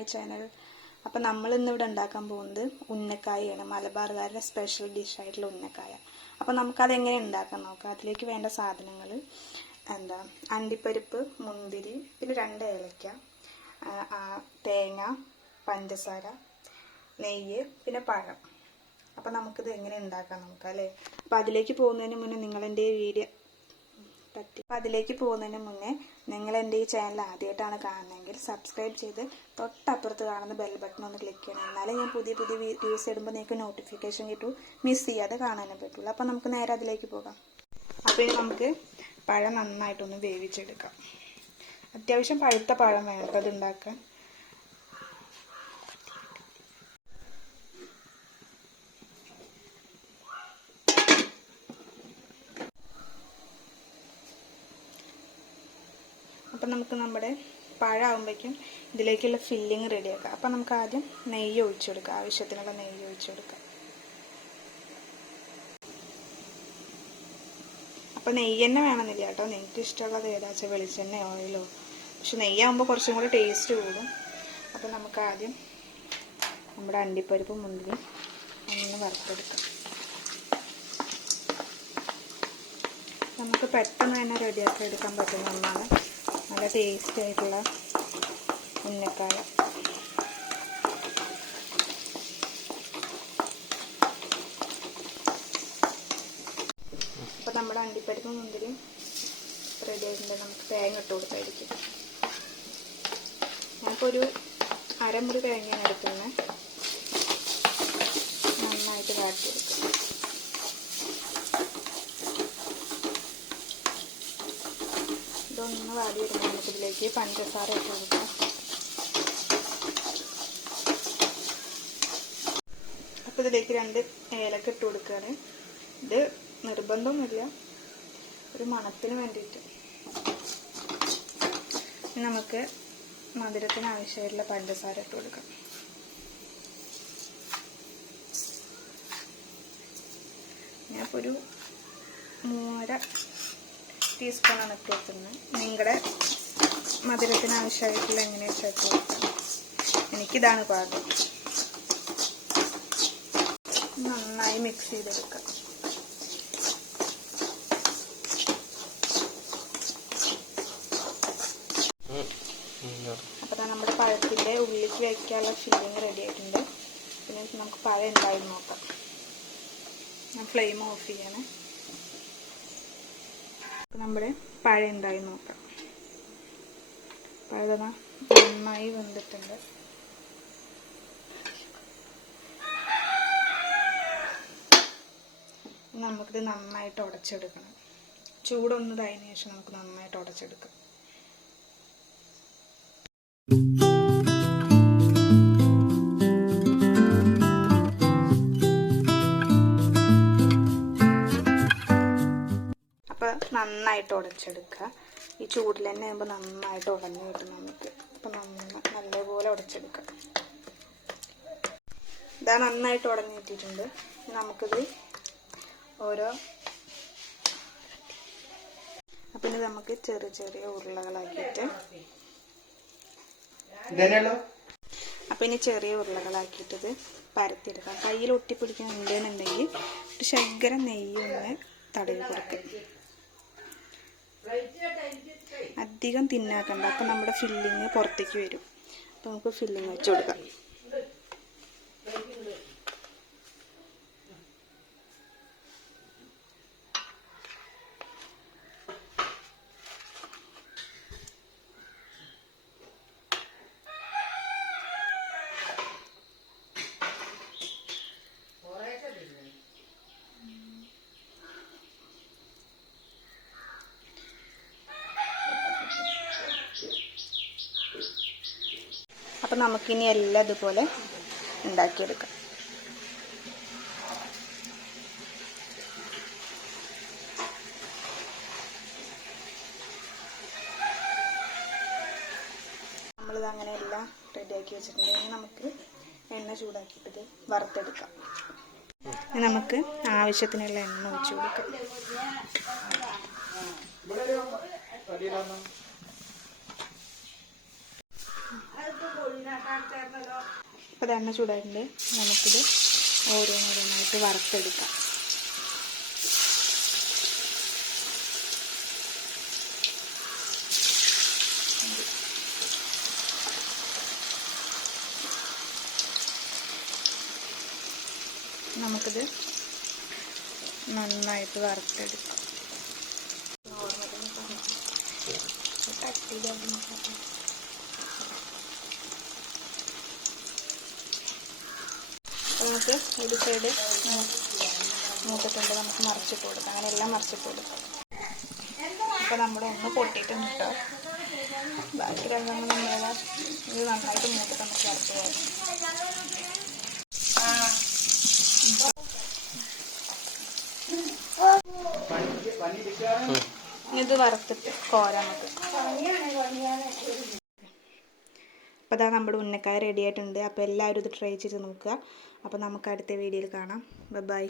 My channel. അപ്പോൾ നമ്മൾ ഇന്നിവിടെ ഉണ്ടാക്കാൻ പോകുന്നത് ഉന്നക്കായയാണ്, മലബാറുകാരുടെ സ്പെഷ്യൽ ഡിഷായിട്ടുള്ള ഉന്നക്കായ. അപ്പോൾ നമുക്കത് എങ്ങനെ ഉണ്ടാക്കാൻ നോക്കാം. അതിലേക്ക് വേണ്ട സാധനങ്ങൾ അണ്ടിപ്പരിപ്പ്, മുന്തിരി, പിന്നെ 2 ഏലക്ക, തേങ്ങ, പഞ്ചസാര, നെയ്യ്, പിന്നെ പഴം. അപ്പോൾ നമുക്കിത് എങ്ങനെ ഉണ്ടാക്കാൻ നോക്കാം അല്ലേ. അപ്പോൾ അതിലേക്ക് പോകുന്നതിന് മുന്നേ നിങ്ങൾ എൻ്റെ ഈ ചാനൽ ആദ്യമായിട്ടാണ് കാണുന്നതെങ്കിൽ സബ്സ്ക്രൈബ് ചെയ്ത് തൊട്ടപ്പുറത്ത് കാണുന്ന ബെൽ ബട്ടൺ ഒന്ന് ക്ലിക്ക് ചെയ്യണം. എന്നാലേ ഞാൻ പുതിയ വീഡിയോസ് ഇടുമ്പോൾ നിങ്ങൾക്ക് നോട്ടിഫിക്കേഷൻ കിട്ടും, മിസ് ചെയ്യാതെ കാണാനേ പറ്റുള്ളൂ. അപ്പോൾ നമുക്ക് നേരെ അതിലേക്ക് പോകാം. അപ്പോൾ ഇനി നമുക്ക് പഴം നന്നായിട്ടൊന്ന് വേവിച്ചെടുക്കാം. അത്യാവശ്യം പഴുത്ത പഴം വേണം അത് ഉണ്ടാക്കാൻ. അപ്പം നമുക്ക് നമ്മുടെ പഴമാകുമ്പോഴേക്കും ഇതിലേക്കുള്ള ഫില്ലിങ് റെഡിയാക്കാം. അപ്പം നമുക്ക് ആദ്യം നെയ്യ് ഒഴിച്ചു കൊടുക്കാം, ആവശ്യത്തിനുള്ള നെയ്യ് ഒഴിച്ചു കൊടുക്കാം. അപ്പം നെയ്യ് തന്നെ വേണമെന്നില്ല കേട്ടോ, നിങ്ങൾക്ക് ഇഷ്ടമുള്ളത് ഏതാച്ചാൽ വെളിച്ചെണ്ണ, ഓയിലോ. പക്ഷെ നെയ്യാകുമ്പോൾ കുറച്ചും കൂടി ടേസ്റ്റ് കൂടും. അപ്പം നമുക്ക് ആദ്യം നമ്മുടെ അണ്ടിപ്പരിപ്പ്, മുന്തിരി ഒന്ന് വറുത്തെടുക്കാം. നമുക്ക് പെട്ടെന്ന് തന്നെ റെഡിയാക്കി എടുക്കാൻ പറ്റുന്ന ഒന്നാണ് നല്ല ടേസ്റ്റ് ആയിട്ടുള്ള ഉന്നക്കായ. അപ്പോൾ നമ്മുടെ അണ്ടിപ്പരിപ്പും മുന്തിരിയും റെഡി ആയിട്ടുണ്ട്. നമുക്ക് തേങ്ങ ഇട്ട് കൊടുത്തായിരിക്കും. ഞാനിപ്പോൾ ഒരു അരമുറി തേങ്ങയാണ് എടുക്കുന്നത്. നന്നായിട്ട് വാട്ടിയെടുക്കും. ഇതൊന്ന് വാടി വരുമ്പോൾ നമുക്കിതിലേക്ക് പഞ്ചസാര ഇട്ട് കൊടുക്കാം. അപ്പോൾ ഇതിലേക്ക് 2 ഏലക്ക ഇട്ട് കൊടുക്കുകയാണ്. ഇത് നിർബന്ധമൊന്നുമില്ല, ഒരു മണത്തിന് വേണ്ടിയിട്ട്. നമുക്ക് മധുരത്തിന് ആവശ്യമായിട്ടുള്ള പഞ്ചസാര ഇട്ട് കൊടുക്കാം. ഞാനിപ്പോൾ ഒരു 3.5 ടീസ്പൂണാണ് ഇട്ട് വെക്കുന്നത്. നിങ്ങളുടെ മധുരത്തിന് ആവശ്യമായിട്ടുള്ള എങ്ങനെയാ വെച്ചാൽ കൊടുക്കാം. എനിക്കിതാണ് പാകം. നന്നായി മിക്സ് ചെയ്തെടുക്കാം. അപ്പോൾ നമ്മുടെ പഴത്തിൻ്റെ ഉള്ളിലേക്ക് വയ്ക്കാനുള്ള ഫില്ലിങ് റെഡി ആയിട്ടുണ്ട്. പിന്നെ നമുക്ക് പഴം എന്തായി നോക്കാം. ഞാൻ ഫ്ലെയിം ഓഫ് ചെയ്യണേ. നമ്മുടെ പഴം എന്തായി നോക്കാം. പഴം നന്നായി വെന്തിട്ടുണ്ട്. നമുക്കിത് നന്നായിട്ട് ഉടച്ചെടുക്കണം. ചൂടൊന്നതായതിനു ശേഷം നമുക്ക് നന്നായിട്ട് ഉടച്ചെടുക്കാം. നന്നായിട്ട് ഉടച്ചെടുക്കുക. ഈ ചൂടിൽ തന്നെ ആകുമ്പോൾ നന്നായിട്ട് ഉടഞ്ഞു കിട്ടും നമുക്ക്. അപ്പം നല്ലപോലെ ഉടച്ചെടുക്കാം. ഇതാ നന്നായിട്ട് ഉടഞ്ഞു കിട്ടിയിട്ടുണ്ട്. നമുക്കിത് അപ്പം ഇത് നമുക്ക് ചെറിയ ഉരുളകളാക്കിയിട്ട് ഇത് പരത്തിയെടുക്കാം. കയ്യിൽ ഒട്ടിപ്പിടിക്കുന്നുണ്ടെന്നുണ്ടെങ്കിൽ ഒരു ശകലം നെയ്യൊന്ന് തടവി കൊടുക്കുക. അധികം തിന്നാക്കണ്ട. അപ്പം നമ്മുടെ ഫില്ലിങ് പുറത്തേക്ക് വരും. അപ്പം നമുക്ക് ഫില്ലിങ് വെച്ച് കൊടുക്കാം. അപ്പം നമുക്കിനി എല്ലാം ഇതുപോലെ ഉണ്ടാക്കിയെടുക്കാം. നമ്മളിത് അങ്ങനെ എല്ലാം റെഡിയാക്കി വെച്ചിട്ടുണ്ടെങ്കിൽ നമുക്ക് എണ്ണ ചൂടാക്കിയിട്ട് വറുത്തെടുക്കാം. നമുക്ക് ആവശ്യത്തിനുള്ള എണ്ണ ഒഴിച്ചു കൊടുക്കാം. അപ്പോൾ എണ്ണ ചൂടായിട്ടുണ്ട്. നമുക്കിത് ഓരോന്നോരോന്നായിട്ട് വറുത്തെടുക്കാം. നമുക്കിത് നന്നായിട്ട് വറുത്തെടുക്കാം. നമുക്ക് ഒരു സൈഡ് മൂത്തിട്ടുണ്ട്, നമുക്ക് മറിച്ചിട്ട് കൊടുക്കാം. അങ്ങനെ എല്ലാം മറിച്ചിട്ട് കൊടുക്കാം. അപ്പോൾ നമ്മുടെ ഒന്ന് പൊട്ടിയിട്ടുണ്ട് കേട്ടോ. ബാക്കി രണ്ടെണ്ണം നമ്മളെ ഇത് നന്നായിട്ട് മൂത്തിട്ട് നമുക്ക് വറുത്ത് പോകാം. ഇത് വറുത്തിട്ട് കോരാൻ നമുക്ക്. അപ്പോൾ അതാ നമ്മുടെ ഉന്നക്കായ റെഡി ആയിട്ടുണ്ട്. അപ്പോൾ എല്ലാവരും ഇത് ട്രൈ ചെയ്ത് നോക്കുക. അപ്പോൾ നമുക്ക് അടുത്ത വീഡിയോയിൽ കാണാം. ബൈ.